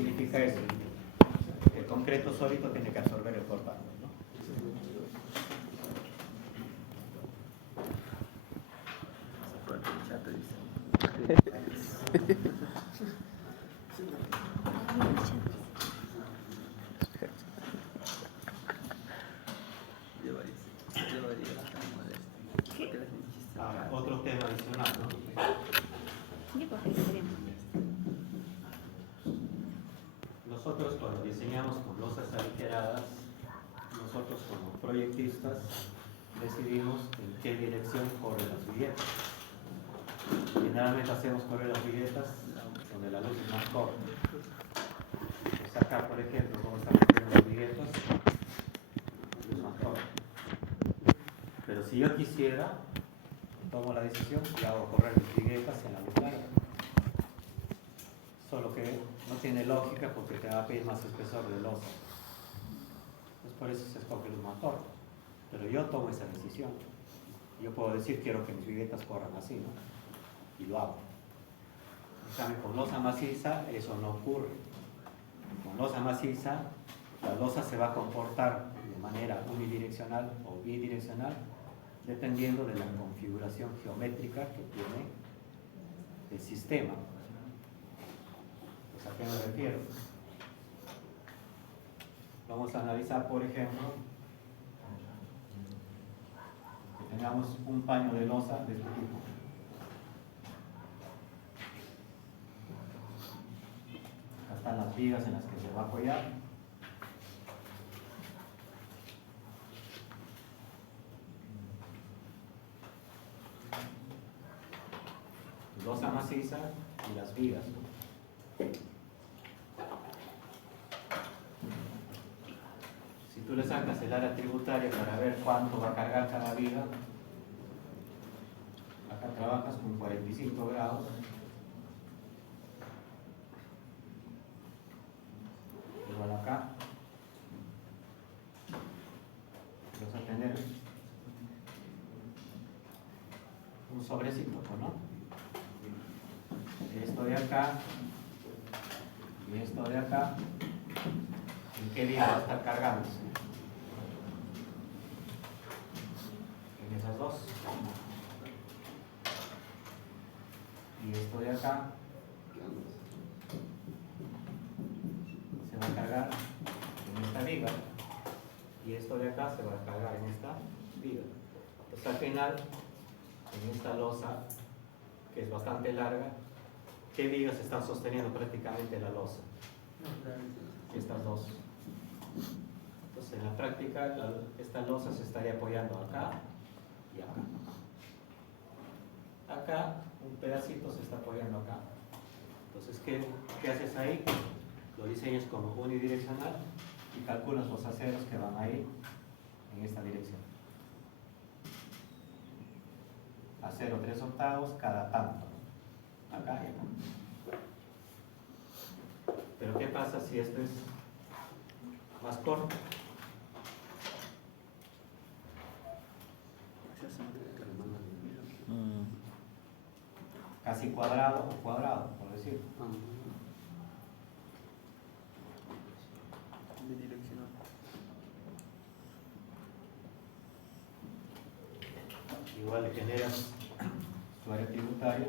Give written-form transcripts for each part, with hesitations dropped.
significa eso? El concreto sólido tiene que absorber el cortante, ¿no? Otro tema adicional, ¿no? Nosotros cuando diseñamos con losas aligeradas, nosotros como proyectistas decidimos en qué dirección corren las viguetas. Generalmente hacemos correr las viguetas donde la luz es más corta. Pues acá, por ejemplo, como están corriendo las viguetas, es más corta. Pero si yo quisiera, tomo la decisión y hago correr mis viguetas en la luz larga. Solo que no tiene lógica porque te va a pedir más espesor de losa. Pues por eso se escoge luz más corta. Pero yo tomo esa decisión. Yo puedo decir, quiero que mis viguetas corran así, ¿no? Y lo hago. En cambio, con losa maciza eso no ocurre. Con losa maciza, la losa se va a comportar de manera unidireccional o bidireccional dependiendo de la configuración geométrica que tiene el sistema. Pues, ¿a qué me refiero? Vamos a analizar, por ejemplo, que tengamos un paño de losa de este tipo. Acá están las vigas en las que se va a apoyar. Losa maciza y las vigas. Si tú le sacas el área tributaria para ver cuánto va a cargar cada viga, acá trabajas con 45 grados. Igual acá. Vas a tener un sobrecito, ¿no? Esto de acá y esto de acá, ¿en qué viga va a estar cargándose? En esas dos. Y esto de acá se va a cargar en esta viga y esto de acá se va a cargar en esta viga. Entonces al final, en esta losa, que es bastante larga, ¿qué vigas están sosteniendo prácticamente la losa? Estas dos. Entonces en la práctica esta losa se estaría apoyando acá y acá. Acá un pedacito se está apoyando acá. Entonces, ¿qué haces ahí? Lo diseñas como unidireccional y calculas los aceros que van a ir en esta dirección. Acero 3/8 cada tanto. Acá y acá. Pero ¿qué pasa si esto es más corto? Casi cuadrado o cuadrado, por decir. Igual le generas tu área tributaria.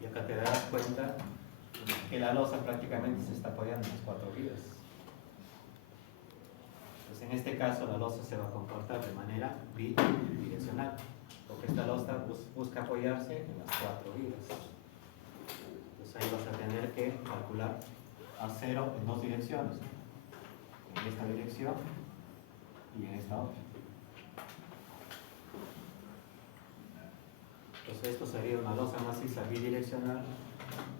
Y acá te das cuenta que la losa prácticamente se está apoyando en las 4 vigas. Entonces en este caso la losa se va a comportar de manera bidireccional, porque esta losa busca apoyarse en las 4 vigas. Entonces ahí vas a tener que calcular acero en 2 direcciones, en esta dirección y en esta otra. Entonces esto sería una losa maciza bidireccional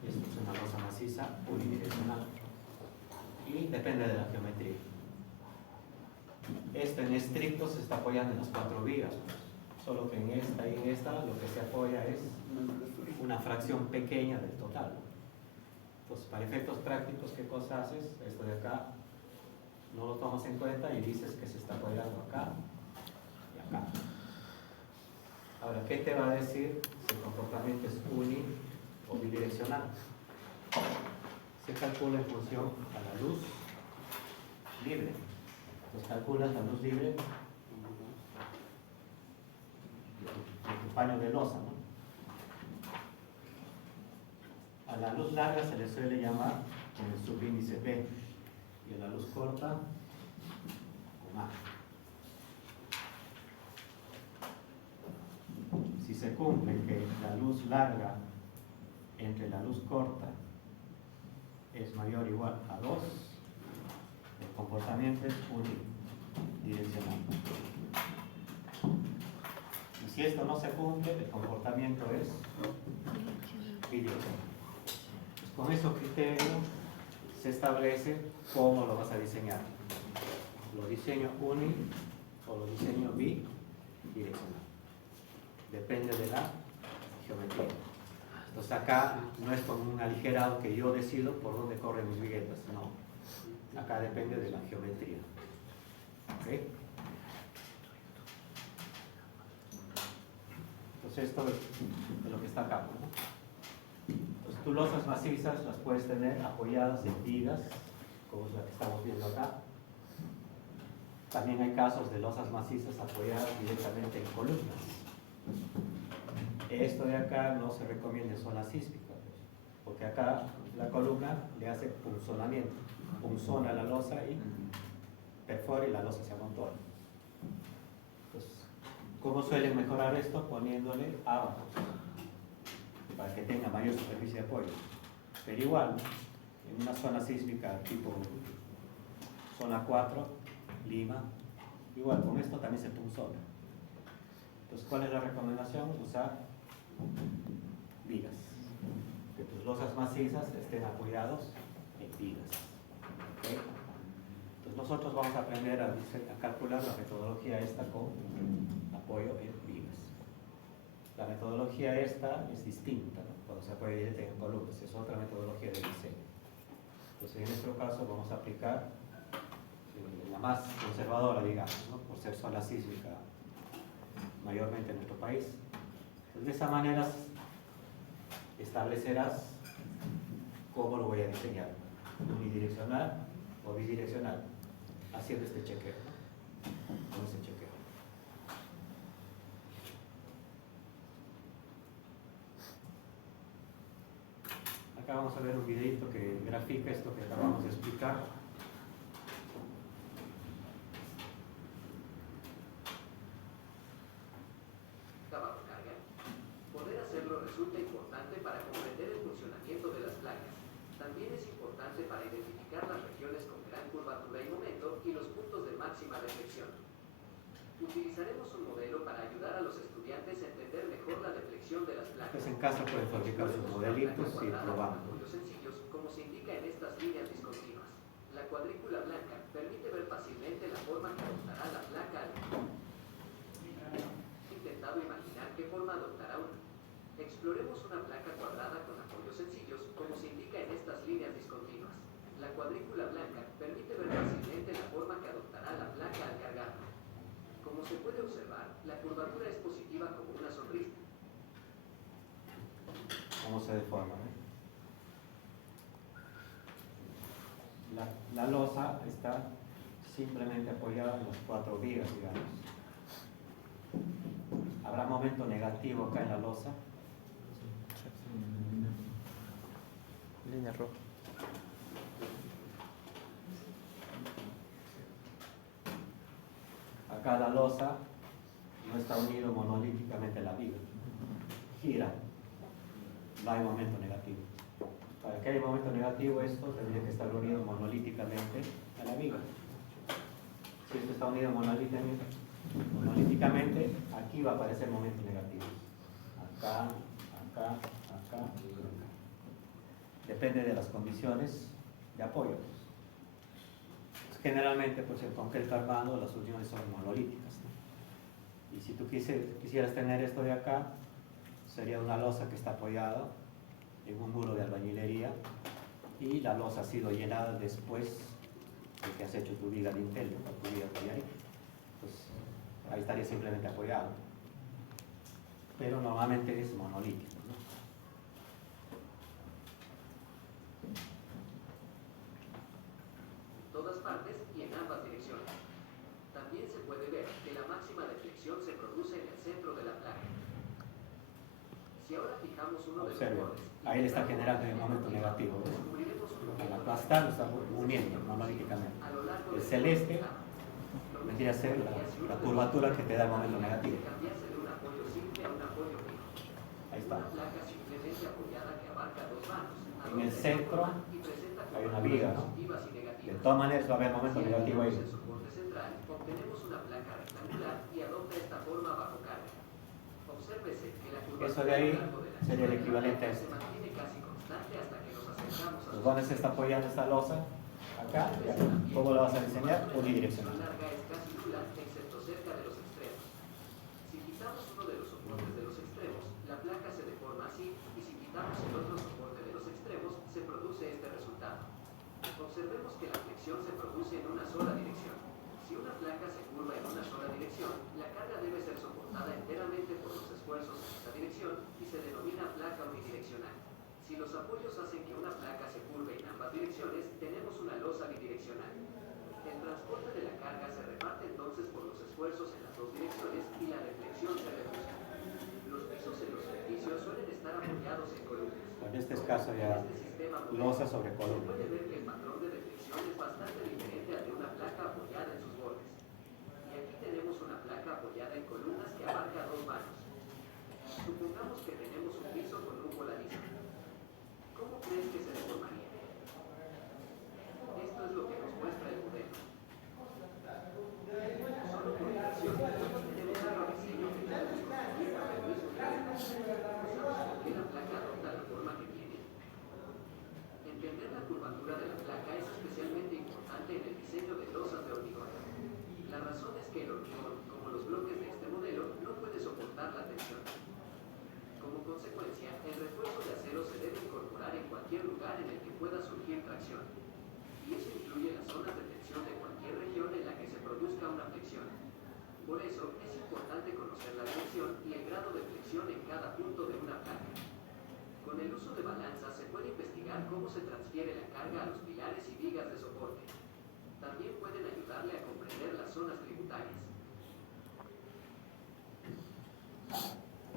y esto es una losa maciza unidireccional. Y depende de la geometría. Esto en estricto se está apoyando en las 4 vigas, solo que en esta y en esta lo que se apoya es una fracción pequeña del total. Entonces, para efectos prácticos, ¿qué cosa haces? Esto de acá no lo tomas en cuenta y dices que se está apoyando acá ¿qué te va a decir si el comportamiento es uni o bidireccional? Se calcula en función a la luz libre. Entonces calculas la luz libre de tu paño de losa, ¿no? A la luz larga se le suele llamar con el subíndice B y a la luz corta con A. Si se cumple que la luz larga entre la luz corta es mayor o igual a 2, el comportamiento es unidireccional. Y si esto no se cumple, el comportamiento es bidireccional. Pues con ese criterio se establece cómo lo vas a diseñar. ¿Lo diseño uni o lo diseño bidireccional? Depende de la geometría. Entonces acá no es como un aligerado que yo decido por dónde corren mis viguetas, no. Acá depende de la geometría. ¿Okay? Entonces esto es lo que está acá, ¿no? Entonces tus losas macizas las puedes tener apoyadas en vigas, como es la que estamos viendo acá. También hay casos de losas macizas apoyadas directamente en columnas. Esto de acá no se recomienda en zona sísmica, porque acá la columna le hace punzonamiento, punzona la losa y perfora y la losa se amontona. Entonces, ¿cómo suelen mejorar esto? Poniéndole abajo, para que tenga mayor superficie de apoyo. Pero igual, en una zona sísmica tipo zona 4, Lima, igual con esto también se punzona. Entonces, ¿cuál es la recomendación? Usar vigas. Que tus losas macizas estén apoyados en vigas. ¿Okay? Entonces, nosotros vamos a aprender a calcular la metodología esta con apoyo en vigas. La metodología esta es distinta, ¿no? Cuando se apoya directamente en columnas, es otra metodología de diseño. Entonces, en nuestro caso vamos a aplicar la más conservadora, digamos, ¿no? Por ser zona sísmica mayormente en nuestro país. Entonces, de esa manera establecerás cómo lo voy a diseñar, unidireccional o bidireccional, haciendo este chequeo, ¿no? Con ese chequeo. Acá vamos a ver un videito que grafica esto que acabamos de explicar. Utilizaremos un modelo para ayudar a los estudiantes a entender mejor la deflexión de las placas. Pues en casa pueden fabricar sus modelitos y probar. Sencillos, como se indica en estas líneas discontinuas. La cuadrícula blanca permite ver fácilmente la forma que adoptará la placa. He intentado imaginar qué forma adoptará una. Exploremos una placa cuadrada con apoyos sencillos, como se indica en estas líneas discontinuas. La cuadrícula blanca permite ver fácilmente la forma que adoptará la placa al cargarla. Como se puede observar, la curvatura es positiva como una sonrisa. ¿Cómo se deforma? La losa está simplemente apoyada en las 4 vigas, digamos. ¿Habrá momento negativo acá en la losa? Línea roja. Acá la losa no está unido monolíticamente a la viga. Gira. No hay momento negativo. Para que haya momento negativo, esto tendría que estar unido monolíticamente a la viga. Si esto está unido monolíticamente, aquí va a aparecer momentos negativos. Acá, acá, acá, acá. Depende de las condiciones de apoyo. Generalmente, pues en concreto armado, las uniones son monolíticas, ¿no? Y si tú quisieras tener esto de acá, sería una losa que está apoyada en un muro de albañilería y la losa ha sido llenada después de que has hecho tu viga de intel, ¿no? Tu viga de ahí. Pues ahí estaría simplemente apoyado. pero normalmente es monolítico, ¿no? En todas partes y en ambas direcciones. También se puede ver que la máxima deflexión se produce en el centro de la placa. Si ahora fijamos uno de los Observe, bordes, ahí le está generando el momento negativo, ¿ves? descubriremos un Al momento aplastar lo está uniendo monolíticamente. a lo largo El del celeste Lo vendría a mismo ser ocurriría si la uno de curvatura los que te da el momento negativo. se cambiase de un apoyo simple a un apoyo fijo. Ahí está. Una placa simplemente apoyada que abarca dos manos. En el centro y presenta hay una viga, ¿no? positivas y De negativas. todas maneras va a haber momento Si negativo ahí. el soporte central, obtenemos una placa rectangular y adopta esta forma bajo carga. Obsérvese que la curvatura Eso de ahí a lo largo de la sería el zona de la equivalente a placa esto. se mantiene casi constante hasta que nos acercamos a Pues, ¿dónde se está apoyando esta losa? Acá y acá. ¿Cómo lo vas a diseñar? Unidireccional. La larga es casi nula, excepto cerca de los extremos. Si quitamos uno de los soportes de los extremos, la placa se deforma así, y si quitamos el otro soporte de los extremos, se produce este resultado. Observemos que la flexión se produce en una sola dirección. Si una placa se curva en una sola dirección, la carga debe ser soportada enteramente por los esfuerzos en esta dirección y se denomina placa unidireccional. Si los apoyos hacen que una placa se curve en ambas direcciones, tenemos una losa bidireccional. El transporte de la carga se reparte entonces por los esfuerzos en las dos direcciones y la deflexión se reduce. Los pisos en los edificios suelen estar apoyados en columnas. En este caso ya losa sobre Se columna. puede ver que el patrón de deflexión es bastante diferente al de una placa apoyada en sus bordes. Y aquí tenemos una placa apoyada en columnas que abarca dos manos. Supongamos que tenemos un piso con un voladizo. ¿Cómo crees que se deformaría? Esto es lo que nos muestra el modelo. Solo por diversión, aquí tenemos otro diseño que podemos construir para el mismo nivel. ¿Sabes por qué la placa adopta la forma que tiene? Entender la curvatura de la placa es especialmente importante en el diseño de losas de hormigón. La razón es que el hormigón, como los bloques de este modelo, no puede soportar la tensión. Como consecuencia, el refuerzo de acero se debe incorporar en cualquier lugar en el que pueda surgir tracción. Y eso incluye las zonas de tensión de cualquier región en la que se produzca una flexión. Por eso, es importante conocer la dirección y el grado de flexión en cada punto de una placa. Con el uso de balanzas se puede investigar cómo se transfiere la carga a los pilares y vigas de soporte. También pueden ayudarle a comprender las zonas tributarias.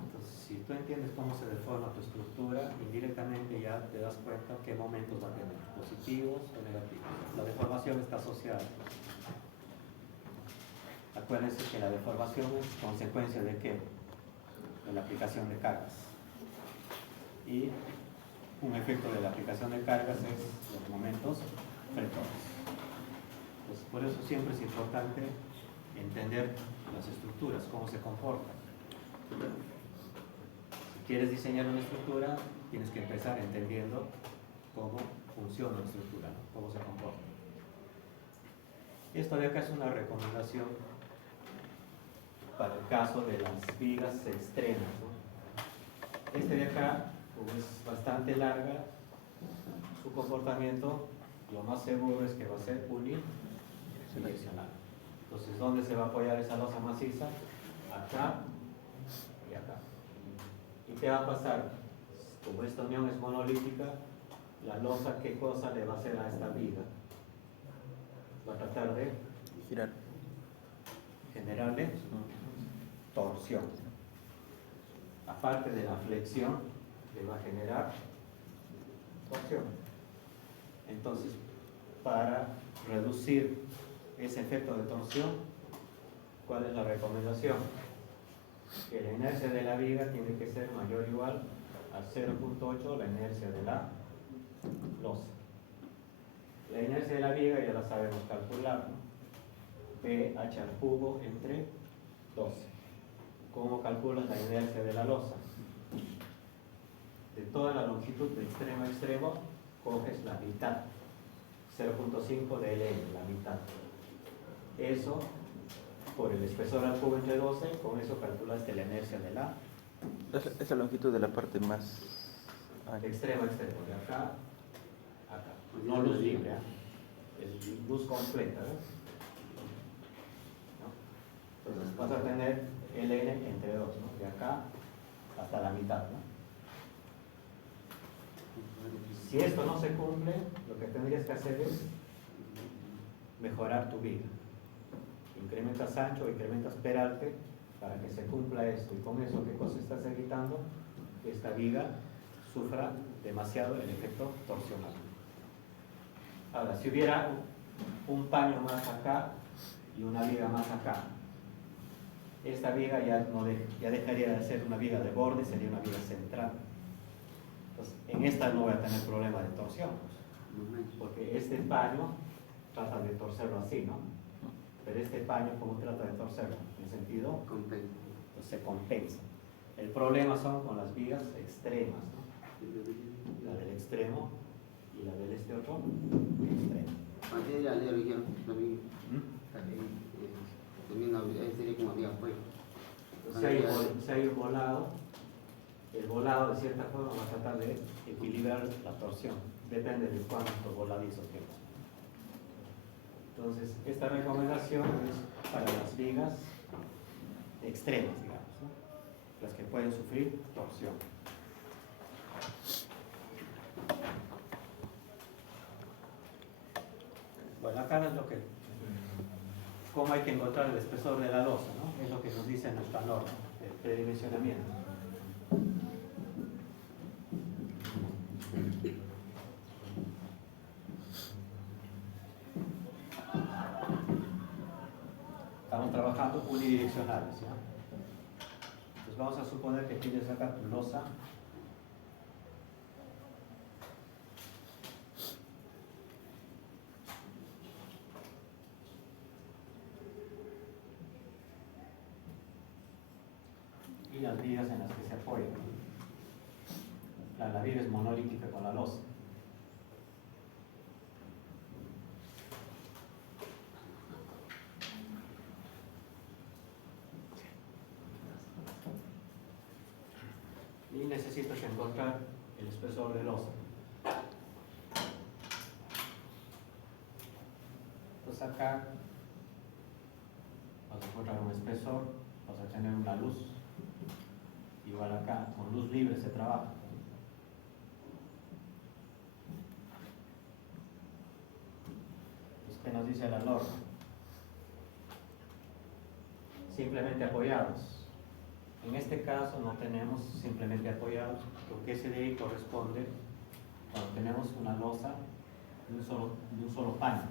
Entonces, si tú entiendes cómo se deforma tu estructura, indirectamente ya te das cuenta qué momentos va a tener, positivos o negativos. La deformación está asociada. Acuérdense que la deformación es consecuencia de qué? De la aplicación de cargas. Y un efecto de la aplicación de cargas es los momentos fletores. Entonces, por eso siempre es importante entender las estructuras, cómo se comportan. Si quieres diseñar una estructura, tienes que empezar entendiendo cómo funciona la estructura, ¿no? Cómo se comporta. Esto de acá es una recomendación para el caso de las vigas extremas, ¿no? Este de acá, como es bastante larga, su comportamiento, lo más seguro es que va a ser unidireccional. Entonces, ¿dónde se va a apoyar esa losa maciza? Acá y acá. ¿Y qué va a pasar? Como esta unión es monolítica, la losa, ¿qué cosa le va a hacer a esta viga? Va a tratar de Girar. generarle torsión. Aparte de la flexión, le va a generar torsión. Entonces, para reducir ese efecto de torsión, ¿cuál es la recomendación? Que la inercia de la viga tiene que ser mayor o igual a 0.8 la inercia de la losa. La inercia de la viga ya la sabemos calcular, ¿no? PH al cubo entre 12. ¿Cómo calculas la inercia de la losa? De toda la longitud de extremo a extremo, coges la mitad. 0.5 de Ln, la mitad. Eso, por el espesor al cubo entre 12, con eso calculaste la inercia de la Es la longitud de la parte más de extremo a extremo, de acá a acá. No luz libre, ¿eh? Es luz completa, ¿no? Entonces vas a tener Ln entre 2, ¿no? De acá hasta la mitad, ¿no? Si esto no se cumple, lo que tendrías que hacer es mejorar tu viga. Incrementas ancho, incrementas peralte para que se cumpla esto. Y con eso, ¿qué cosa estás evitando? Que esta viga sufra demasiado el efecto torsional. Ahora, si hubiera un paño más acá y una viga más acá, esta viga ya dejaría de ser una viga de borde, sería una viga central. Entonces, en esta no voy a tener problema de torsión, porque este paño trata de torcerlo así, ¿no? Pero este paño, ¿cómo trata de torcerlo? En sentido, entonces se compensa. El problema son con las vigas extremas, ¿no? La del extremo y la del este otro extremo. Si hay un volado, el volado de cierta forma va a tratar de equilibrar la torsión, depende de cuánto voladizo tengas. Entonces, esta recomendación es para las vigas extremas, digamos, ¿no? Las que pueden sufrir torsión. Bueno, acá es lo que, cómo hay que encontrar el espesor de la losa, ¿no? Es lo que nos dice nuestra norma de predimensionamiento. Estamos trabajando unidireccionales, ¿no? Entonces vamos a suponer que tienes acá tu losa y las vigas en las que se apoyan. La viga es monolítica con la losa. Y necesitas encontrar el espesor de losa. Entonces acá vas a encontrar un espesor, vas a tener una luz. Igual acá, con luz libre se trabaja. ¿Qué nos dice la norma? Simplemente apoyados. En este caso no tenemos simplemente apoyados, porque ese de ahí corresponde cuando tenemos una losa de un solo paño.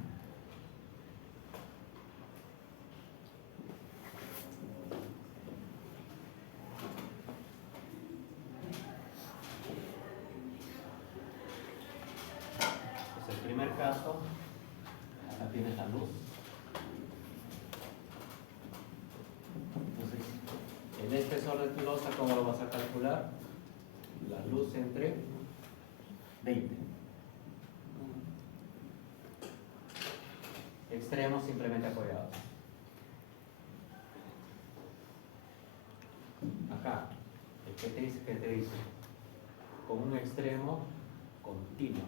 Pues el primer caso, acá tienes la luz. Entonces, el espesor de tu losa, ¿cómo lo vas a calcular? La luz entre 20. Extremos simplemente apoyados. Acá, el que te dice, ¿qué te dice? Con un extremo continuo.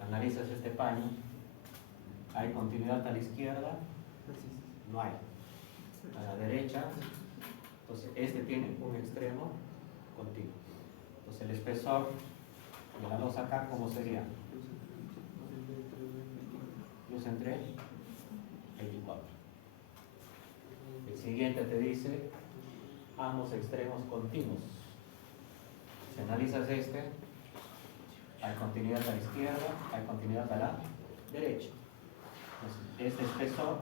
Analizas este paño. ¿Hay continuidad a la izquierda? No hay. A la derecha, entonces este tiene un extremo continuo. Entonces el espesor de la losa acá, ¿cómo sería? Luz entre 24. El siguiente te dice ambos extremos continuos. Si analizas este, hay continuidad a la izquierda, hay continuidad a la derecha. Entonces, este espesor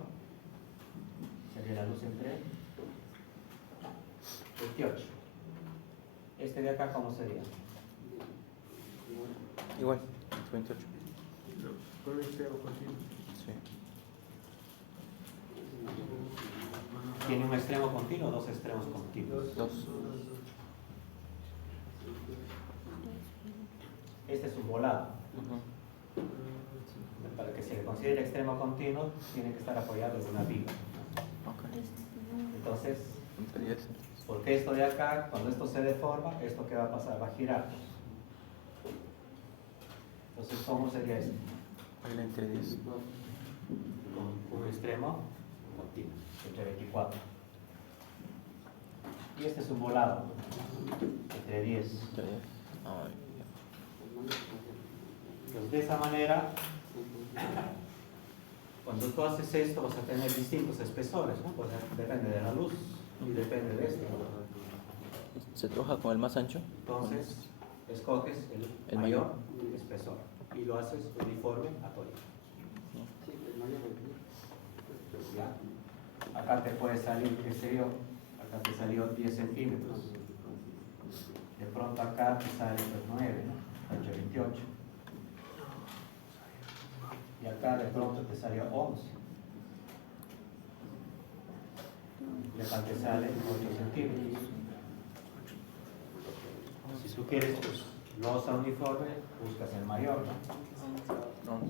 sería la luz entre 28. Este de acá, ¿cómo sería? Igual, 28. Con un extremo continuo. Sí. ¿Tiene un extremo continuo o dos extremos continuos? Dos. Este es un volado. Ujú. Para que se le considere extremo continuo, tiene que estar apoyado en una viga. Ok. Entonces, Entre 10. porque esto de acá, cuando esto se deforma, ¿esto qué va a pasar? Va a girar. Entonces, ¿cómo sería esto? Baila entre 10. Con un extremo continuo, entre 24. Y este es un volado entre 10. Entre 10. Ay, Pues de esa manera, cuando tú haces esto vas a tener distintos espesores, ¿no? Pues depende de la luz y depende de esto. ¿se trabaja con el más ancho? Entonces, escoges el mayor espesor y lo haces uniforme a todo. ¿Ya? Acá te puede salir, qué sé yo, acá te salió 10 centímetros. De pronto acá te sale pues 9, ¿no? 8, 28. Y acá de pronto te salió 11. Y acá te sale 8 centímetros. Si tú quieres pues, losa uniforme, buscas el mayor, ¿no?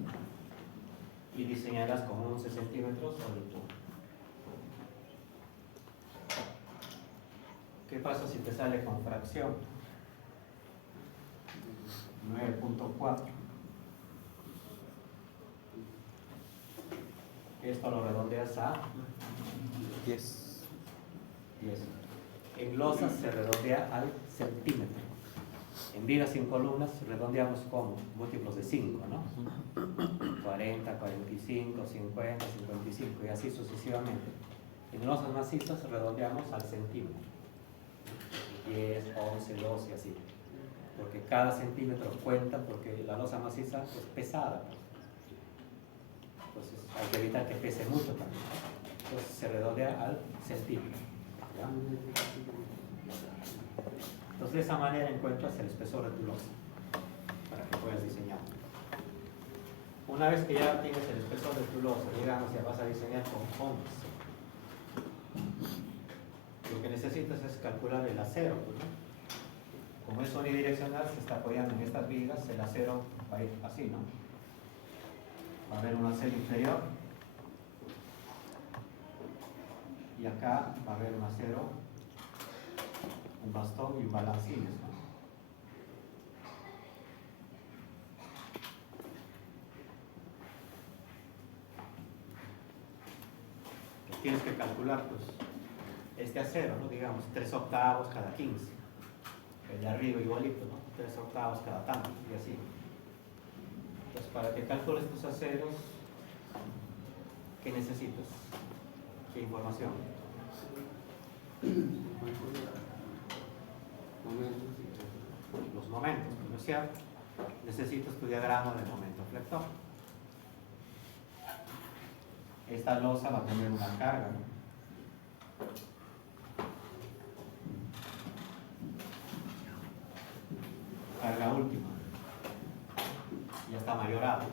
Y diseñarás con 11 centímetros sobre tú. ¿Qué pasa si te sale con fracción? 9.4. Esto lo redondeas a 10. 10. En losas se redondea al centímetro. En vigas y en columnas redondeamos como múltiplos de 5, ¿no? 40, 45, 50, 55 y así sucesivamente. En losas macizas redondeamos al centímetro. 10, 11, 12 y así. Porque cada centímetro cuenta porque la losa maciza es pesada. Entonces hay que evitar que pese mucho también. Entonces se redondea al centímetro. ¿Ya? Entonces de esa manera encuentras el espesor de tu losa para que puedas diseñar. Una vez que ya tienes el espesor de tu losa, digamos ya vas a diseñar con 11. Lo que necesitas es calcular el acero, ¿no? Como es unidireccional, se está apoyando en estas vigas, el acero va a ir así, ¿no? Va a haber un acero inferior y acá va a haber un acero, un bastón y un balancines, ¿no? Tienes que calcular, pues, este acero, ¿no? Digamos, 3 octavos cada 15. El de arriba igualito, ¿no? 3 octavos cada tanto, y así. Entonces, para que calcules tus aceros, ¿qué necesitas? ¿Qué información? Los momentos, ¿no es cierto? Necesitas tu diagrama de momento flector. Esta losa va a tener una carga, ¿no? Carga última. Ya está mayorada.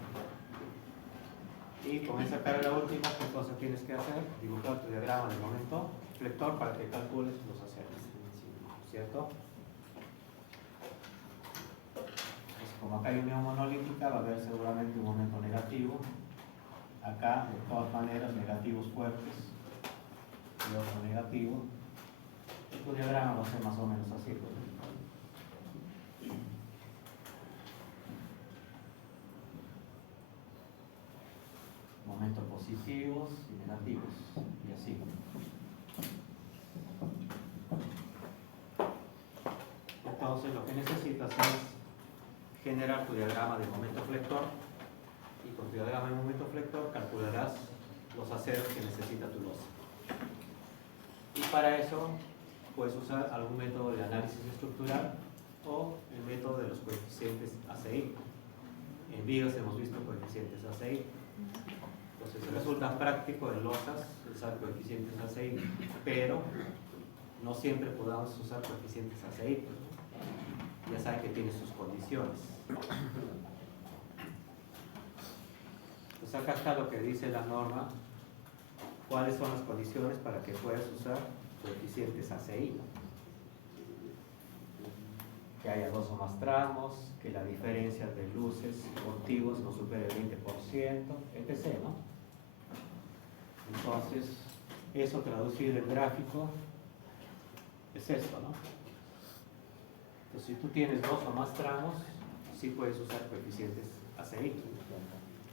Y con esa carga última, ¿qué cosa tienes que hacer? Dibujar tu diagrama de momento flector para que calcules los aceros, ¿cierto? Pues como acá hay unión monolítica, va a haber seguramente un momento negativo. Acá, de todas maneras, negativos fuertes y otro negativo. Y tu diagrama va a ser más o menos así, pues. Momentos positivos y negativos, y así. Entonces lo que necesitas es generar tu diagrama de momento flector y con tu diagrama de momento flector calcularás los aceros que necesita tu losa. Y para eso puedes usar algún método de análisis estructural o el método de los coeficientes ACI. En vigas hemos visto coeficientes ACI. Entonces resulta práctico en losas usar coeficientes ACI, pero no siempre podamos usar coeficientes ACI. Ya saben que tiene sus condiciones. Pues acá está lo que dice la norma, cuáles son las condiciones para que puedas usar coeficientes ACI. Que haya 2 o más tramos, que la diferencia de luces contigos no supere el 20%, etc., ¿no? Entonces, eso traducido en gráfico es esto, ¿no? Entonces, si tú tienes 2 o más tramos, sí puedes usar coeficientes ACI.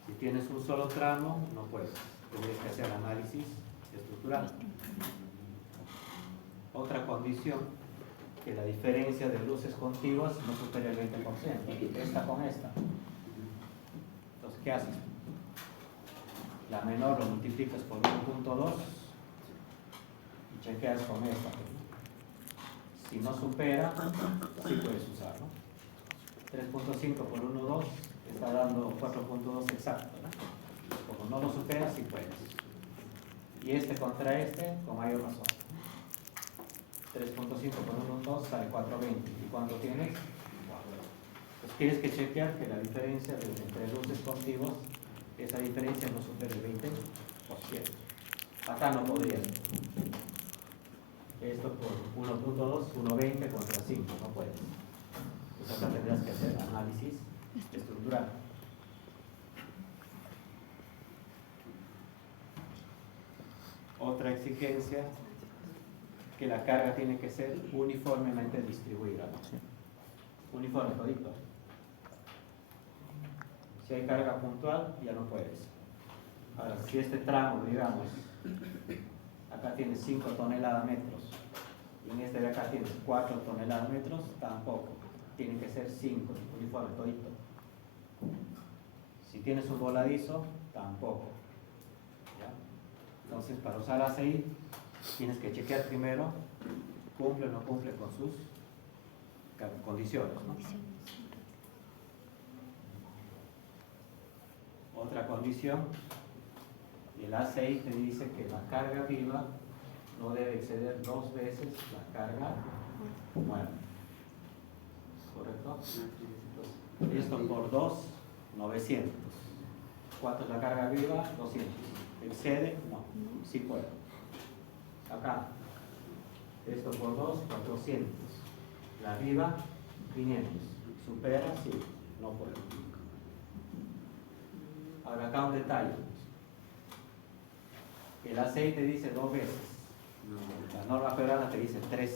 Si tienes un solo tramo, no puedes. Tendrías que hacer análisis estructural. Otra condición, que la diferencia de luces contiguas no supere el 20%, esta con esta. Entonces, ¿qué haces? La menor lo multiplicas por 1.2 y chequeas con esta. Si no supera, sí puedes usar, ¿no? 3.5 por 1.2 está dando 4.2 exacto, ¿no? Como no lo supera, sí puedes. Y este contra este, con mayor razón. 3.5 por 1.2 sale 4.20. ¿Y cuánto tienes? 4. Pues tienes que chequear que la diferencia entre luces contiguas, esa diferencia no supere el 20%. Acá no podría. Esto por 1.2, 1.20 contra 5, no puedes. Pues acá tendrás que hacer análisis estructural. Otra exigencia, que la carga tiene que ser uniformemente distribuida, ¿no? Uniforme, todito. Si hay carga puntual, ya no puedes. Ahora, si este tramo, digamos, acá tienes 5 toneladas metros, y en este de acá tienes 4 toneladas metros, tampoco. Tiene que ser 5, uniforme, todito. Si tienes un voladizo, tampoco. ¿Ya? Entonces, para usar ACI, tienes que chequear primero, cumple o no cumple con sus condiciones, ¿no? Otra condición, el ACI te dice que la carga viva no debe exceder 2 veces la carga muerta. ¿Correcto? Esto por 2, 900. ¿Cuánto es la carga viva? 200. ¿Excede? No, sí puede. Acá, esto por 2, 400. La viva, 500. ¿Supera? Sí, no puede. Ahora acá un detalle. El aceite dice 2 veces. La norma peruana te dice 3.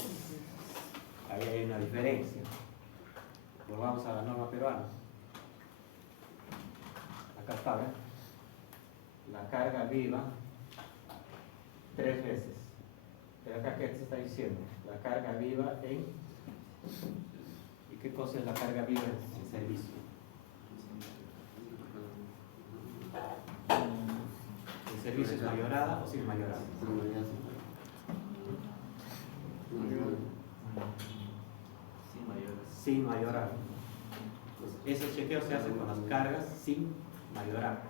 Ahí hay una diferencia. Volvamos a la norma peruana. Acá está, ¿ven? La carga viva 3 veces. Pero acá, ¿qué te está diciendo? La carga viva en... ¿Y qué cosa es la carga viva en servicio? ¿El servicio es mayorada o sin mayorada? Sin mayorada. Entonces, ese chequeo se hace con las cargas sin mayorar.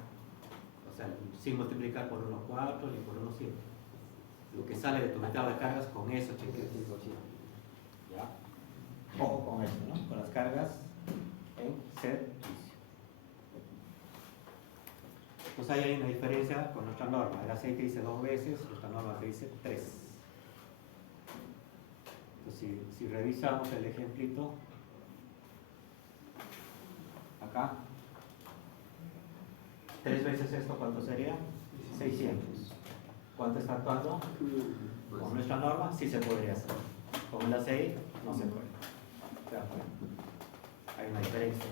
O sea, sin multiplicar por 1,4 ni por 1,7. Lo que sale de tu mercado de cargas con esos chequeos. ¿Ya? Ojo con eso, ¿no? Con las cargas en servicio. Pues ahí hay una diferencia con nuestra norma. El aceite dice 2 veces, nuestra norma te dice 3. Entonces, si revisamos el ejemplito, acá, 3 veces esto, ¿cuánto sería? 600. ¿Cuánto está actuando? Con nuestra norma sí se podría hacer. Con el ACI no se puede. ¿Se dan cuenta? Hay una diferencia.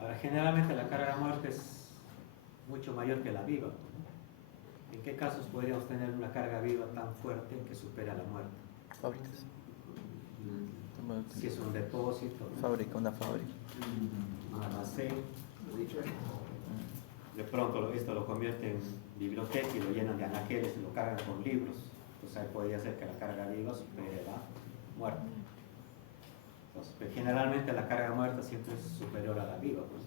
Ahora, generalmente la carga muerta es mucho mayor que la viva. ¿En qué casos podríamos tener una carga viva tan fuerte que supera la muerte? Fábricas. Si es un depósito, ¿no? Fábrica, una fábrica. Un almacén. De pronto esto lo convierte en biblioteca y lo llenan de anaqueles y lo cargan con libros. Entonces ahí podría ser que la carga viva supere la muerta. Entonces, pues, generalmente la carga muerta siempre es superior a la viva. ¿No?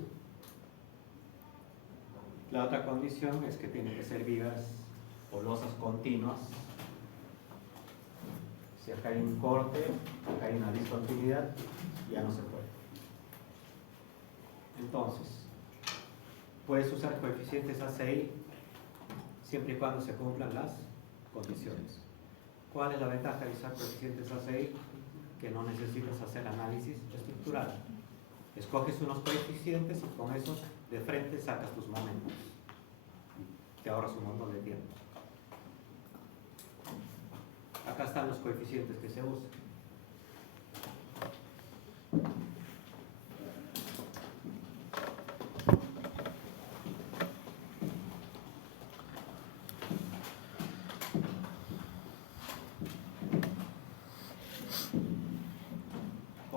La otra condición es que tienen que ser vigas o losas continuas. Si acá hay un corte, acá hay una discontinuidad, ya no se puede. Entonces, puedes usar coeficientes ACI siempre y cuando se cumplan las condiciones. ¿Cuál es la ventaja de usar coeficientes ACI? Que no necesitas hacer análisis estructural. Escoges unos coeficientes y con esos de frente sacas tus momentos. Te ahorras un montón de tiempo. Acá están los coeficientes que se usan.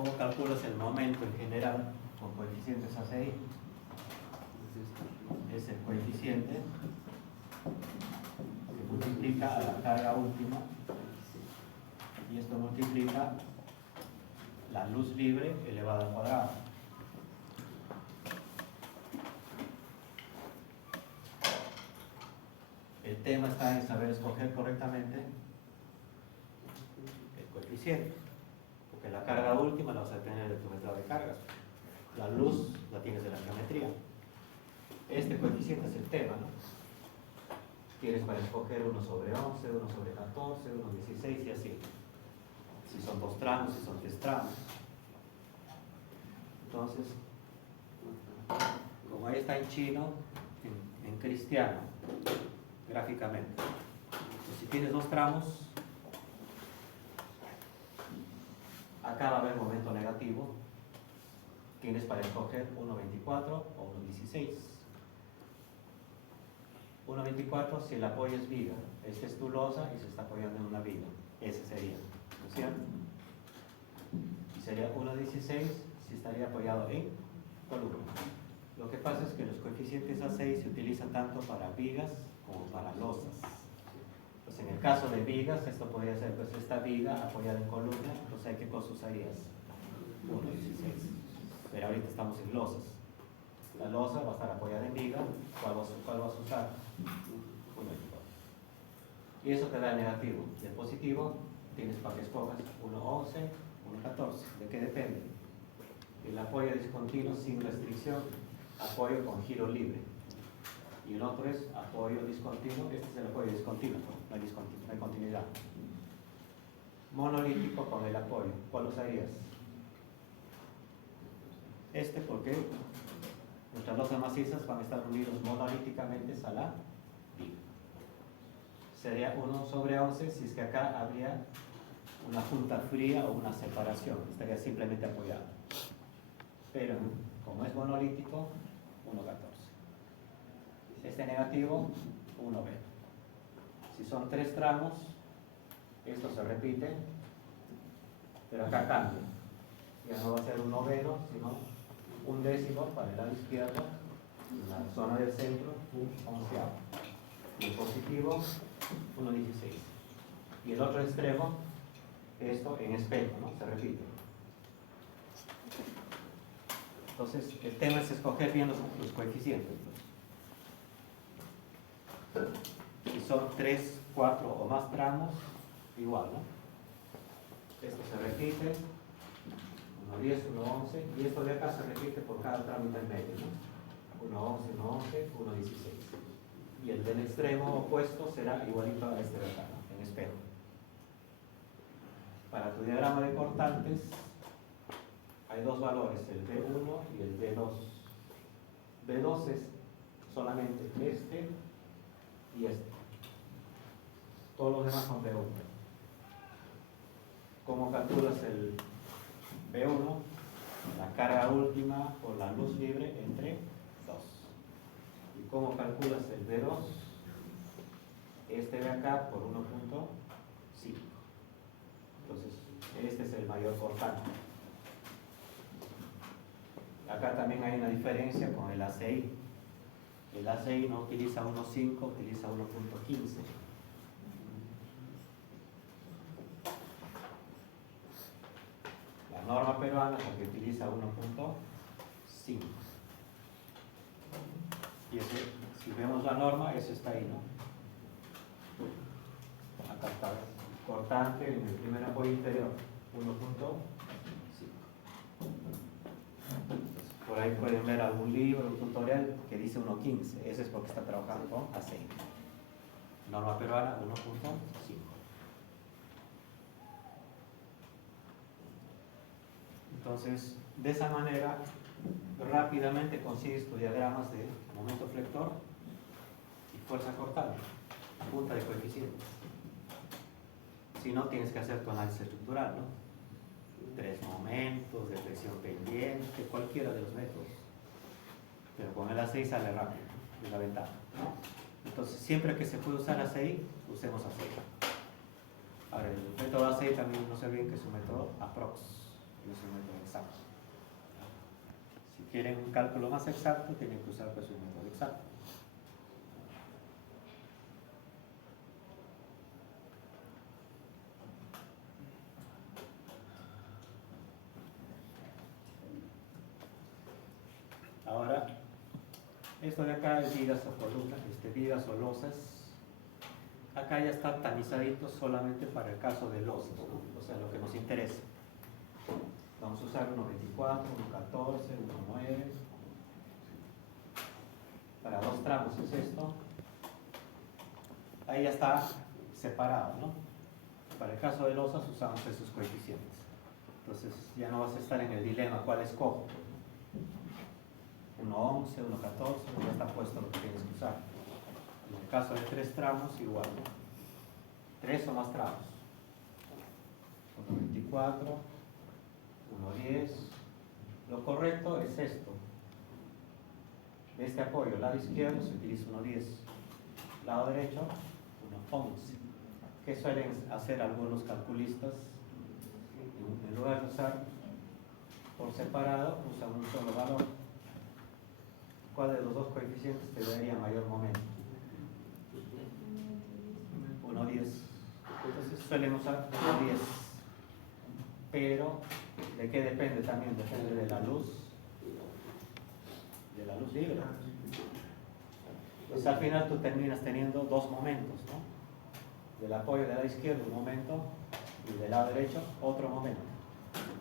¿Cómo calculas el momento en general con coeficientes ACI? Es el coeficiente que multiplica a la carga última y esto multiplica la luz libre elevada al cuadrado. El tema está en saber escoger correctamente el coeficiente, porque la carga última la vas a tener de tu método de cargas, la luz la tienes de la geometría. Este coeficiente es el tema, ¿no? Tienes para escoger 1 sobre 11, 1 sobre 14, 1 16 y así. Si son 2 tramos, si son 3 tramos. Entonces, como ahí está en chino, en cristiano, gráficamente. Entonces, si tienes 2 tramos, acá va a haber momento negativo. Tienes para escoger 1.24 o 1.16. 1.24 si el apoyo es viga. Esta es tu losa y se está apoyando en una viga. Ese sería, ¿no es cierto? Y sería 1.16 si estaría apoyado en columna. Lo que pasa es que los coeficientes A6 se utilizan tanto para vigas como para losas. Pues en el caso de vigas, esto podría ser pues esta viga apoyada en columna, entonces ¿qué cosa usarías? 1.16. Pero ahorita estamos en losas. La losa va a estar apoyada en viga, ¿cuál vas a usar? 1.24. Y eso te da el negativo. Y el positivo tienes para que escojas 1.11, 1.14. ¿De qué depende? El apoyo discontinuo sin restricción, apoyo con giro libre. Y el otro es apoyo discontinuo. Este es el apoyo discontinuo, no hay continuidad. Monolítico con el apoyo. ¿Cuál usarías? Este porque nuestras losas macizas van a estar unidos monolíticamente a la viga. Sería 1 sobre 11 si es que acá habría una junta fría o una separación, estaría simplemente apoyado. Pero como es monolítico, 1.14. Este negativo, 1b. Si son 3 tramos, esto se repite, pero acá cambia. Ya no va a ser un noveno, sino un décimo para el lado izquierdo, en la zona del centro, un onceavo. Y el positivo, 1.16. Y el otro extremo, esto en espejo, ¿no? Se repite. Entonces, el tema es escoger bien los coeficientes. Si son 3, 4 o más tramos, igual, ¿no? Esto se repite. 1.10, 1.11, y esto de acá se repite por cada tramo intermedio, ¿no? 1.11, 1.11, 1.16. Y el del extremo opuesto será igualito a este de acá, ¿no? En espejo. Para tu diagrama de cortantes hay dos valores, el B1 y el B2. B2 es solamente este y este. Todos los demás son B1. ¿Cómo calculas el B1? La carga última por la luz libre entre 2. ¿Y cómo calculas el B2? Este de acá por 1.5. Entonces, este es el mayor cortante. Acá también hay una diferencia con el ACI. El ACI no utiliza 1.5, utiliza 1.15. La norma peruana es la que utiliza 1.5. Y ese, si vemos la norma, eso está ahí, ¿no? Acá está, cortante en el primer apoyo interior, 1.5. Por ahí pueden ver algún libro, un tutorial que dice 1.15. Ese es porque está trabajando con ACI. Norma peruana 1.5. Entonces, de esa manera, rápidamente consigues tus diagramas de momento flector y fuerza cortante, a punta de coeficientes. Si no, tienes que hacer tu análisis estructural, ¿no? 3 momentos, de presión pendiente, cualquiera de los métodos. Pero con el ACI sale rápido, es la ventaja. Entonces, siempre que se puede usar ACI, usemos ACI. Ahora, el método ACI también no se olviden que es un método aprox. no es un método exacto. Si quieren un cálculo más exacto, tienen que usar pues un método exacto. Ahora, esto de acá es vigas o columnas, vigas o losas. Acá ya está tamizadito solamente para el caso de losas, ¿no? O sea, lo que nos interesa. Vamos a usar 1.24, 1.14, 1.9. Para 2 tramos es esto. Ahí ya está separado, ¿no? Para el caso de losas usamos esos coeficientes. Entonces ya no vas a estar en el dilema cuál escojo. 1.11, 1.14, ya está puesto lo que tienes que usar. En el caso de 3 tramos, igual, ¿no? 3 o más tramos. 1.24, 1.10. Lo correcto es esto. De este apoyo, lado izquierdo se utiliza 1.10. Lado derecho, 1.11. ¿Qué suelen hacer algunos calculistas? En lugar de usar por separado, usan un solo valor. ¿Cuál de los dos coeficientes te daría mayor momento? 1.10. Entonces suelen usar 1.10. Pero, ¿de qué depende también? Depende de la luz libre. Pues al final tú terminas teniendo 2 momentos, ¿no? Del apoyo del lado izquierdo un momento y del lado derecho otro momento.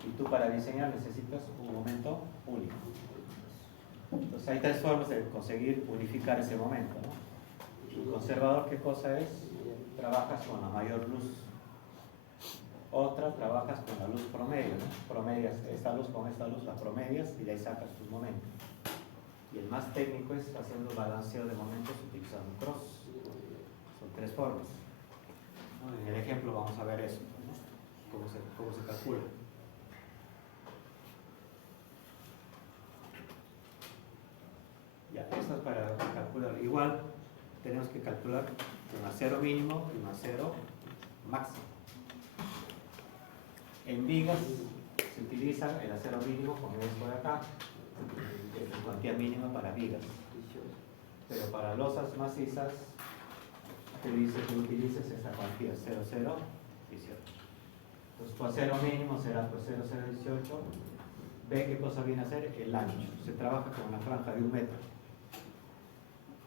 Y tú para diseñar necesitas un momento único. Entonces hay 3 formas de conseguir unificar ese momento, ¿no? El conservador, ¿qué cosa es? Trabajas con la mayor luz. Otra, trabajas con la luz promedio, ¿no? Promedias esta luz con esta luz, la promedias y de ahí sacas tus momentos. Y el más técnico es haciendo balanceo de momentos utilizando un cross. Son 3 formas. ¿No? En el ejemplo vamos a ver eso, ¿no? Cómo se calcula. Ya, esto es para calcular. Igual tenemos que calcular un acero mínimo y un acero máximo. En vigas se utiliza el acero mínimo, como ves por acá, que es la cuantía mínima para vigas. Pero para losas macizas te dice que utilices esa cuantía 0,018. Entonces tu acero mínimo será pues 0,018. Ve qué cosa viene a ser el ancho. Se trabaja con una franja de 1 metro.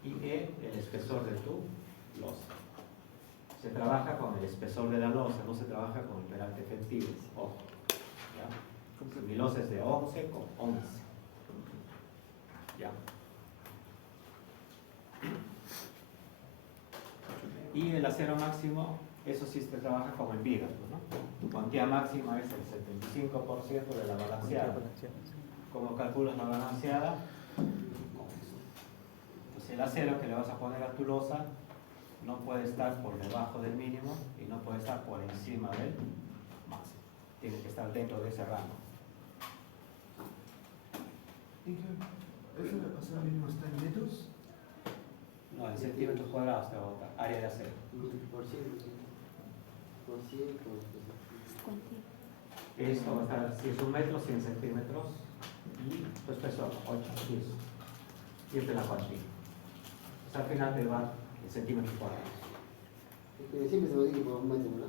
Y E, el espesor de tu losa. Se trabaja con el espesor de la losa, no se trabaja con el peralte efectivo. Ojo. ¿Ya? Mi losa es de 11 con 11. ¿Ya? Y el acero máximo, eso sí se trabaja como en vigas, ¿no? Tu cuantía máxima es el 75% de la balanceada. ¿Cómo calculas la balanceada? Entonces el acero que le vas a poner a tu losa no puede estar por debajo del mínimo y no puede estar por encima del máximo. Tiene que estar dentro de ese rango. ¿Eso de pasar mínimo está en metros? No, en centímetros cuadrados te va a botar, área de acero. Esto va a estar, si es 1 metro, 100 centímetros y tu espesor, 8, 10. Y esta es la cuantía. O sea, al final te va en centímetros cuadrados. Siempre se lo digo por 1 metro, ¿no?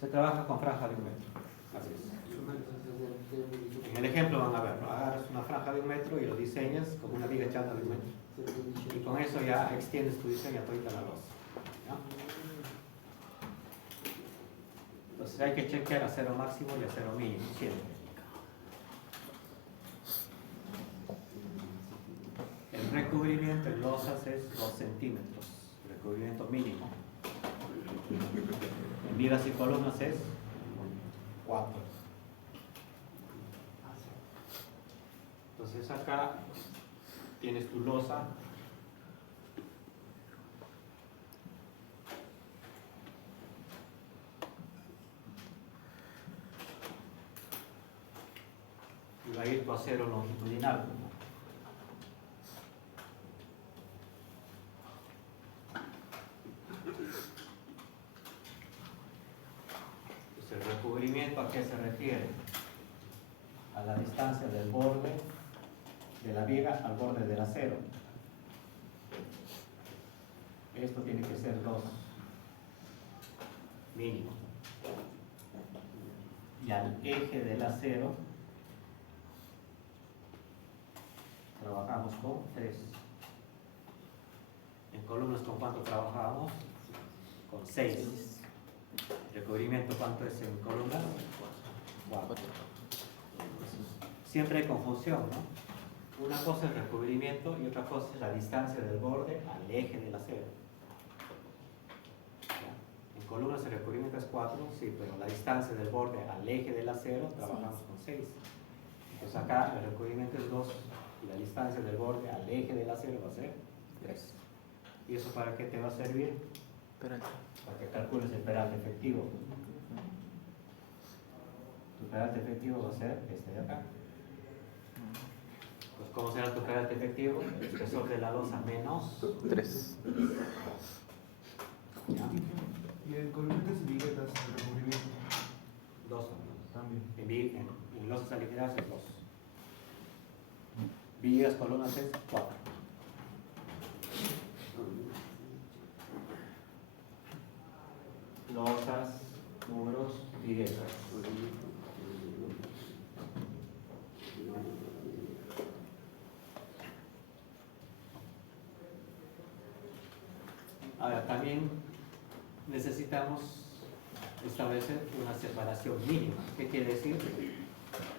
Se trabaja con franja de 1 metro. Así es. En el ejemplo van a ver, ¿no? Agarras una franja de 1 metro y lo diseñas como una viga chata de 1 metro. Y con eso ya extiendes tu diseño a toda la losa. ¿Ya? Entonces hay que chequear acero máximo y acero mínimo, siempre. El recubrimiento en losas es 2 centímetros, recubrimiento mínimo. En vigas y columnas es 4. Entonces acá tienes tu losa. Y va a ir tu acero longitudinal. Entonces el recubrimiento, ¿a qué se refiere? a la distancia del borde de la viga al borde del acero. Esto tiene que ser 2 mínimo. Y al eje del acero trabajamos con 3. En columnas, ¿con cuánto trabajamos? Con 6. ¿Recubrimiento cuánto es en columnas? 4. Siempre hay confusión, ¿no? Una cosa es recubrimiento y otra cosa es la distancia del borde al eje del acero. ¿Ya? En columnas el recubrimiento es 4, sí, pero la distancia del borde al eje del acero trabajamos con 6. Entonces acá el recubrimiento es 2 y la distancia del borde al eje del acero va a ser 3. ¿Y eso para qué te va a servir? Peralte. Para que calcules el peralte efectivo. Tu peralte efectivo va a ser este de acá. Pues, ¿cómo será tu peralte efectivo? El espesor de la losa menos 3. ¿ya? Y en columnetas y viguetas, el recubrimiento 2 también. en losas alineadas es 2. Vigas, columnas es 4. Losas, muros, viguetas. Ahora, también necesitamos establecer una separación mínima. ¿Qué quiere decir?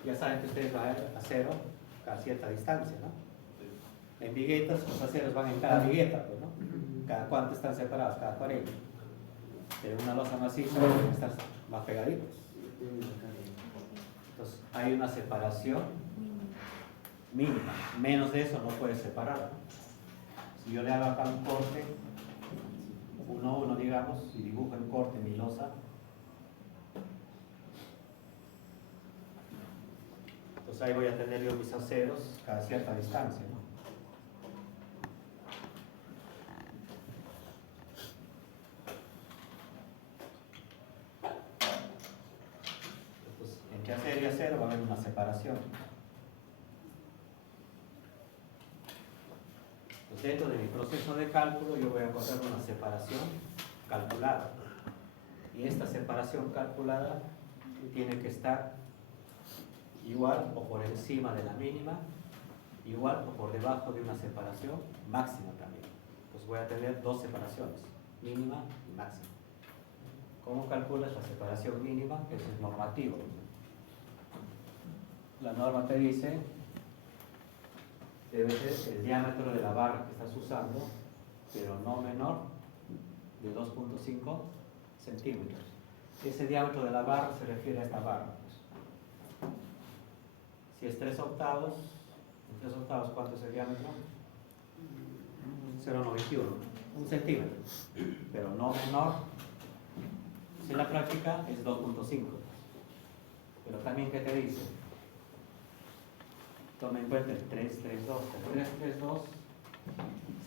Ya saben que ustedes van a acero a cierta distancia, ¿no? En viguetas, los aceros van en cada vigueta, pues, ¿no? ¿Cada cuánto están separados? Cada 40. Pero una losa maciza deben estar más pegaditos. Entonces, hay una separación mínima. Menos de eso no puedes separar. Si yo le hago acá un corte, 1, digamos, y dibujo el corte en mi losa, entonces ahí voy a tener yo mis aceros cada cierta distancia, ¿no? Entonces, entre acero y acero va a haber una separación. Entonces, dentro de mi proceso de cálculo yo voy a encontrar una separación calculada. Y esta separación calculada tiene que estar igual o por encima de la mínima, igual o por debajo de una separación máxima también. Pues voy a tener 2 separaciones, mínima y máxima. ¿Cómo calculas la separación mínima? Eso es normativo. La norma te dice debe ser el diámetro de la barra que estás usando, pero no menor de 2.5 centímetros. Ese diámetro de la barra se refiere a esta barra. Si es 3 octavos, en 3 octavos, ¿cuánto es el diámetro? 0,91, 1 centímetro, pero no menor. Si en la práctica es 2.5. Pero también, ¿qué te dice? Toma en cuenta el 332. El 332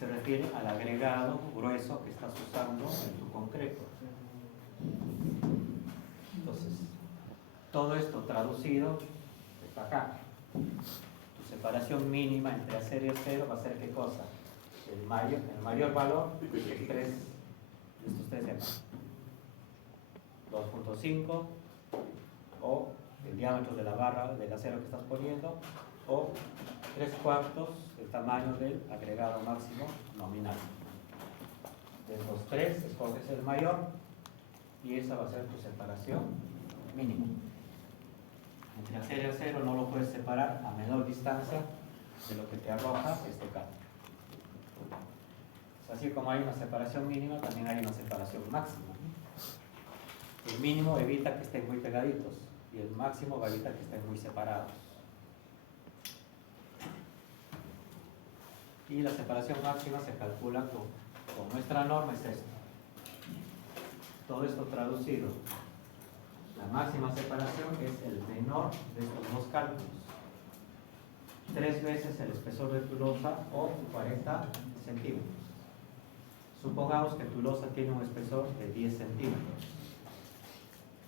se refiere al agregado grueso que estás usando en tu concreto. Entonces, todo esto traducido está acá. Tu separación mínima entre acero y acero va a ser ¿qué cosa? El mayor valor de estos tres temas. 2.5 o el diámetro de la barra del acero que estás poniendo, o 3/4 el tamaño del agregado máximo nominal. De estos 3 escoges el mayor y esa va a ser tu separación mínima. Entre acero y acero no lo puedes separar a menor distancia de lo que te arroja este cálculo. Así como hay una separación mínima, también hay una separación máxima. El mínimo evita que estén muy pegaditos y el máximo va a evitar que estén muy separados. Y la separación máxima se calcula con nuestra norma, es esto. Todo esto traducido. La máxima separación es el menor de estos 2 cálculos. 3 veces el espesor de tu losa o 40 centímetros. Supongamos que tu losa tiene un espesor de 10 centímetros.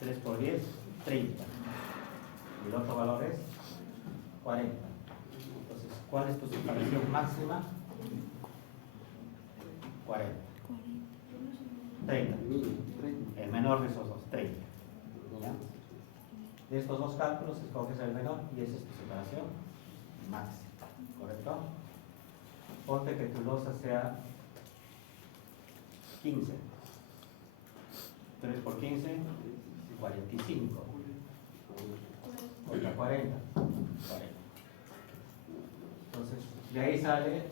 3 por 10, 30. Y el otro valor es 40. Entonces, ¿cuál es tu separación máxima? 40. 30. Mínimo, 30. El menor de esos dos, 30. ¿Ya? De estos dos cálculos, escoges el menor y esa es tu separación máxima. ¿Correcto? Ponte que tu losa sea 15. 3 por 15, 45. Contra 40. 40. Entonces, de ahí sale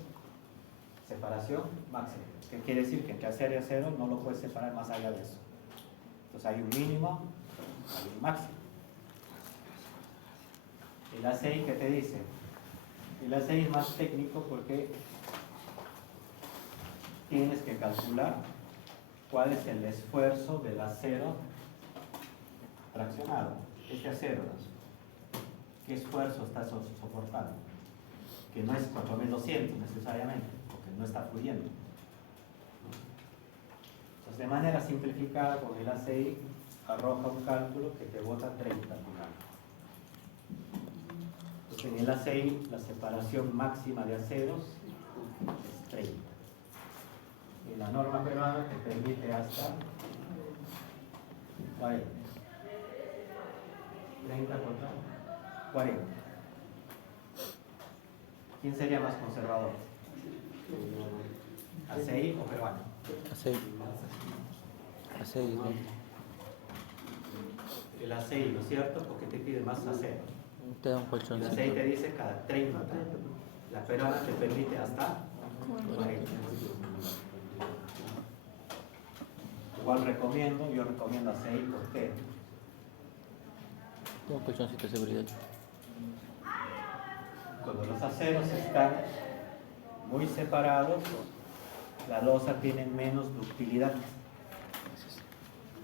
separación máxima. ¿Qué quiere decir? Que entre acero y acero no lo puedes separar más allá de eso. Entonces hay un mínimo, hay un máximo. El ACI, ¿qué te dice? El ACI es más técnico porque tienes que calcular cuál es el esfuerzo del acero fraccionado. Este acero, ¿qué esfuerzo está soportando? Que no es 4200 necesariamente, porque no está fluyendo. Entonces, de manera simplificada, con el ACI arroja un cálculo que te bota 30. Entonces, en el ACI la separación máxima de aceros es 30. Y la norma peruana te permite hasta 40. 30 contra 40. ¿Quién sería más conservador? ¿ACI o peruano? A6. A6, ¿no? El ACI, ¿no es cierto? Porque te pide más acero. Te da un El colchoncito. ACI te dice cada 30. La peruana te permite hasta 40. Igual yo recomiendo ACI porque Te da un colchoncito de seguridad. cuando los aceros están muy separados, la losa tiene menos ductilidad.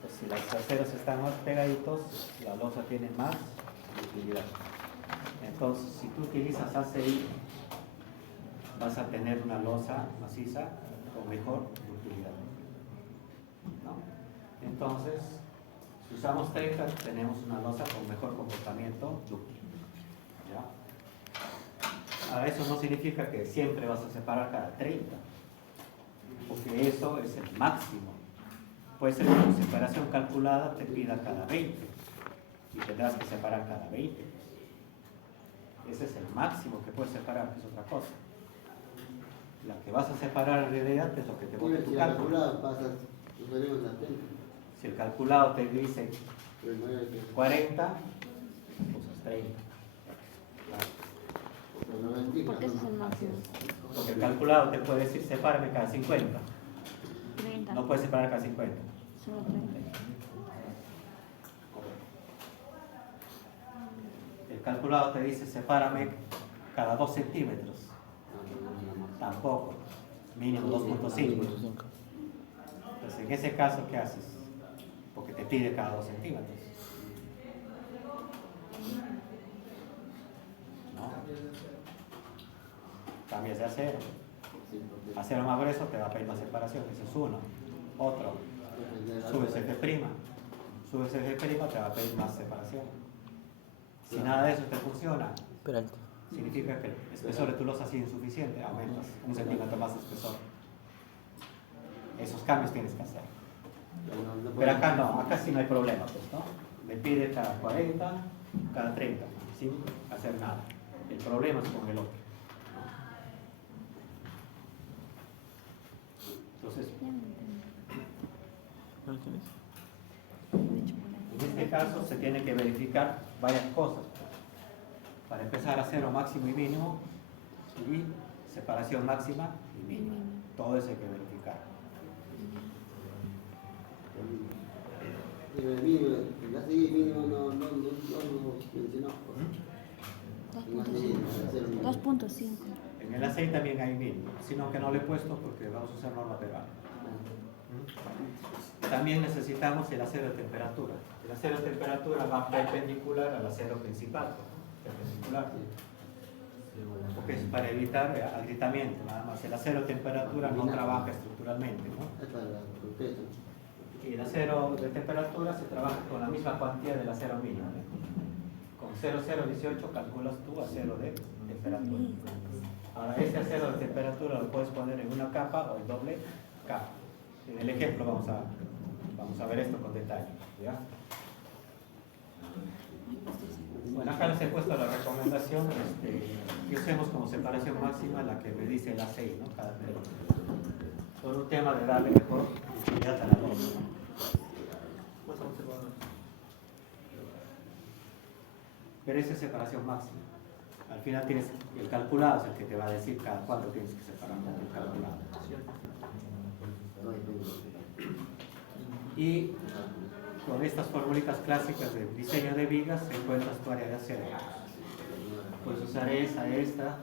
Pues si los aceros están más pegaditos, la losa tiene más ductilidad. Entonces, si tú utilizas ACI, vas a tener una losa maciza con mejor ductilidad, ¿no? Entonces, si usamos 30, tenemos una losa con mejor comportamiento dúctil. ¿Ya? Ahora, eso no significa que siempre vas a separar cada 30, porque eso es el máximo. Puede ser que tu separación calculada te pida cada 20 y tendrás que separar cada 20. Ese es el máximo que puedes separar, que es otra cosa. La que vas a separar en realidad es lo que te bote tu Si cálculo. calculado pasas, usaríamos la 30. Si el calculado te dice Pero no hay que 40, usas 30. pero no lo indica, Porque ese es el ¿no? máximo. Porque el calculado te puede decir sepárame cada 50. 30. No puedes separar cada 50. Solo 30. El calculado te dice sepárame cada 2 centímetros. Tampoco. Mínimo 2.5. 5. Entonces, en ese caso, ¿qué haces? Porque te pide cada 2 centímetros. ¿No? Cambias de acero. Acero más grueso te va a pedir más separación. Ese es uno. Otro. Subes F'. Subes F', te va a pedir más separación. Si nada de eso te funciona, Peralta. significa que el espesor de tu losa ha sido insuficiente, aumentas 1 centímetro más de espesor. Esos cambios tienes que hacer. Pero acá no, acá sí no hay problema, pues, ¿no? Me pide cada 40, cada 30, sin hacer nada. El problema es con el otro. Entonces, Ya me entendí. ¿No lo tienes? De hecho, por ahí. en este caso se tiene que verificar varias cosas. Para empezar, acero máximo y mínimo y separación máxima y mínima. Todo eso hay que verificar. Pero el mínimo, el ACI mínimo no mencionó. En ACI, el acero mínimo. 2.5. En el aceite también hay mínimo, sino que no lo he puesto porque vamos a usar norma peruana. También necesitamos el acero de temperatura. El acero de temperatura va perpendicular al acero principal. Perpendicular. Porque es para evitar agrietamiento, nada más. El acero de temperatura no trabaja estructuralmente, ¿no? Es para el concreto. Y el acero de temperatura se trabaja con la misma cuantía del acero mínimo, ¿no? Con 0018 calculas tu acero de temperatura. Ahora, este acero de temperatura lo puedes poner en una capa o en doble capa. En el ejemplo vamos a ver esto con detalle, ¿ya? Bueno, acá les he puesto la recomendación que usemos como separación máxima la que me dice el ACI, ¿no? Cada método. Por un tema de darle mejor utilidad a la losa. Pero esa es separación máxima. Al final tienes el calculado, es el que te va a decir cada cuánto tienes que separar con el calculado. Y con estas fórmulas clásicas de diseño de vigas encuentras tu área de acero. Puedes usar esta.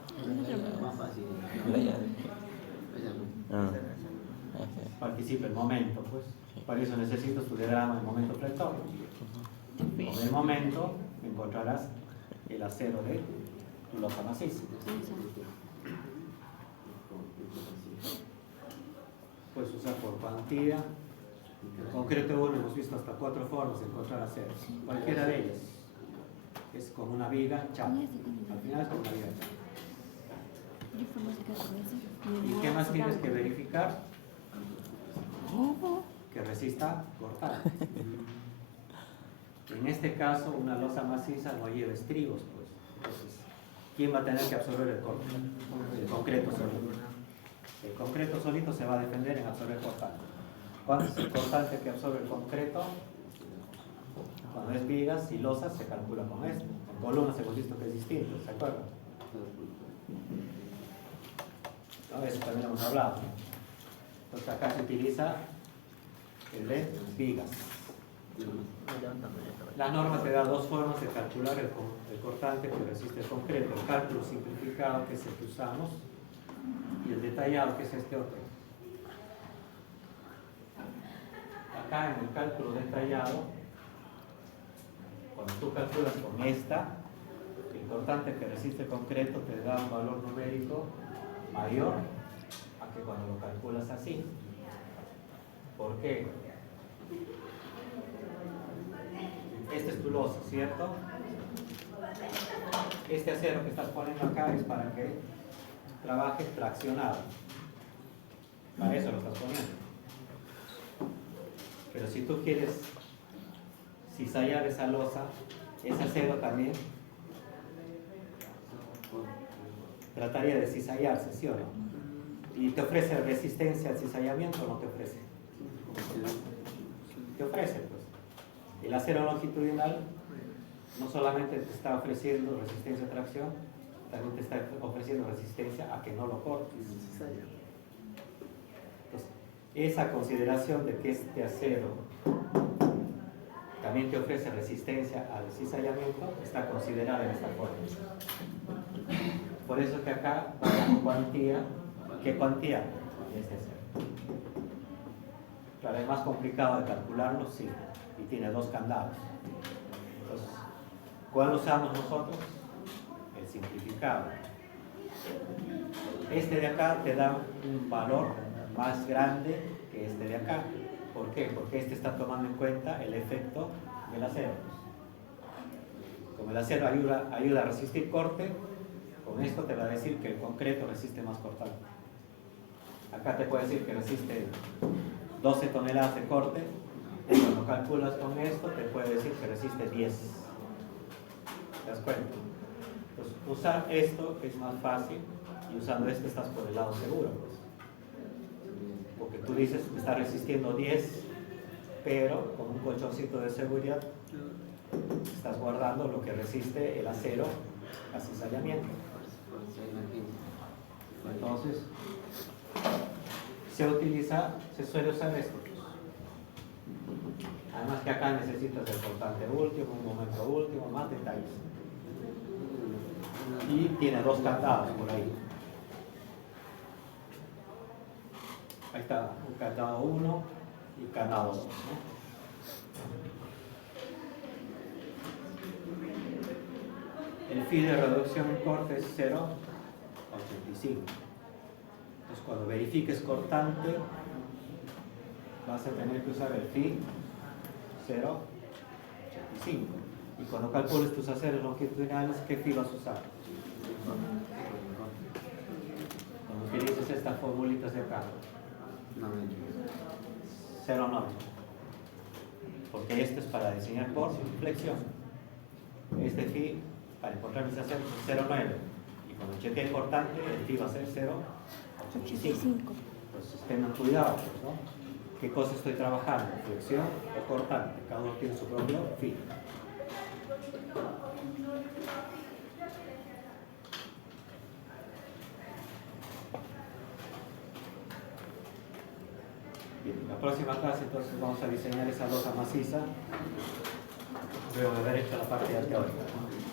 Más fácil. La llave. Ah. Participa el momento, pues. Para eso necesitas tu diagrama de momento flector. Con el momento encontrarás el acero de tu losa maciza. Puedes usar por cuantía. En concreto, bueno, hemos visto hasta 4 formas de encontrar acero. Cualquiera de ellas es con una viga chapa. Al final es con una viga chapa. ¿Y qué más tienes que verificar? Que resista cortar. En este caso, una losa maciza no lleva estribos, pues. Entonces, ¿quién va a tener que absorber el corte? El concreto solito. El concreto solito se va a defender en absorber cortante. ¿Cuánto es el cortante que absorbe el concreto? Cuando es vigas y losas se calcula con esto. En columnas hemos visto que es distinto, ¿se acuerdan? No, eso también hemos hablado. Entonces acá se utiliza el de vigas. La norma te da 2 formas de calcular el cortante que resiste el concreto. El cálculo simplificado, que es el que usamos, y el detallado, que es este otro. Acá en el cálculo detallado, cuando tú calculas con esta, el cortante que resiste el concreto te da un valor numérico mayor a que cuando lo calculas así. ¿Por qué? Esta es tu losa, ¿cierto? Este acero que estás poniendo acá es para que trabaje traccionado. Para eso lo estás poniendo. Pero si tú quieres cizallar esa losa, ese acero también trataría de cizallarse, ¿sí o no? ¿Y te ofrece resistencia al cizallamiento o no te ofrece? Te ofrece, pues. El acero longitudinal no solamente te está ofreciendo resistencia a tracción, también te está ofreciendo resistencia a que no lo cortes. Esa consideración de que este acero también te ofrece resistencia al cizallamiento está considerada en esta forma. Por eso que acá va la cuantía. ¿Qué cuantía? Este acero. Claro, es más complicado de calcularlo, sí, y tiene 2 candados. Entonces, ¿cuál usamos nosotros? El simplificado. Este de acá te da un valor más grande que este de acá. ¿Por qué? Porque este está tomando en cuenta el efecto del acero. Como el acero ayuda a resistir corte, con esto te va a decir que el concreto resiste más cortante. Acá te puede decir que resiste 12 toneladas de corte, y cuando calculas con esto te puede decir que resiste 10. ¿Te das cuenta? Entonces, usar esto es más fácil, y usando esto estás por el lado seguro, pues. Porque tú dices que está resistiendo 10, pero con un colchoncito de seguridad estás guardando lo que resiste el acero a cizallamiento. Entonces, se suele usar esto. Además que acá necesitas el cortante último, un momento último, más detalles. Y tiene 2 candados por ahí. Ahí está, un candado 1 y candado 2, ¿no? El phi de reducción en corte es 0,85. Entonces, cuando verifiques cortante, vas a tener que usar el phi 0,85. Y cuando calcules tus aceros longitudinales, ¿qué filo vas a usar? Cuando utilices estas formulitas de acá, 0,9. Porque esto es para diseñar por flexión. Este phi, para encontrar mis aceros, es 0,9. Y cuando cheque el cortante, el phi va a ser 0,85. 85. Entonces tengan cuidado, pues, ¿no? ¿Qué cosa estoy trabajando? ¿Flexión o cortante? Cada uno tiene su propio phi. Bien, la próxima clase entonces vamos a diseñar esa losa maciza luego de haber hecho la parte de teórica, ¿no?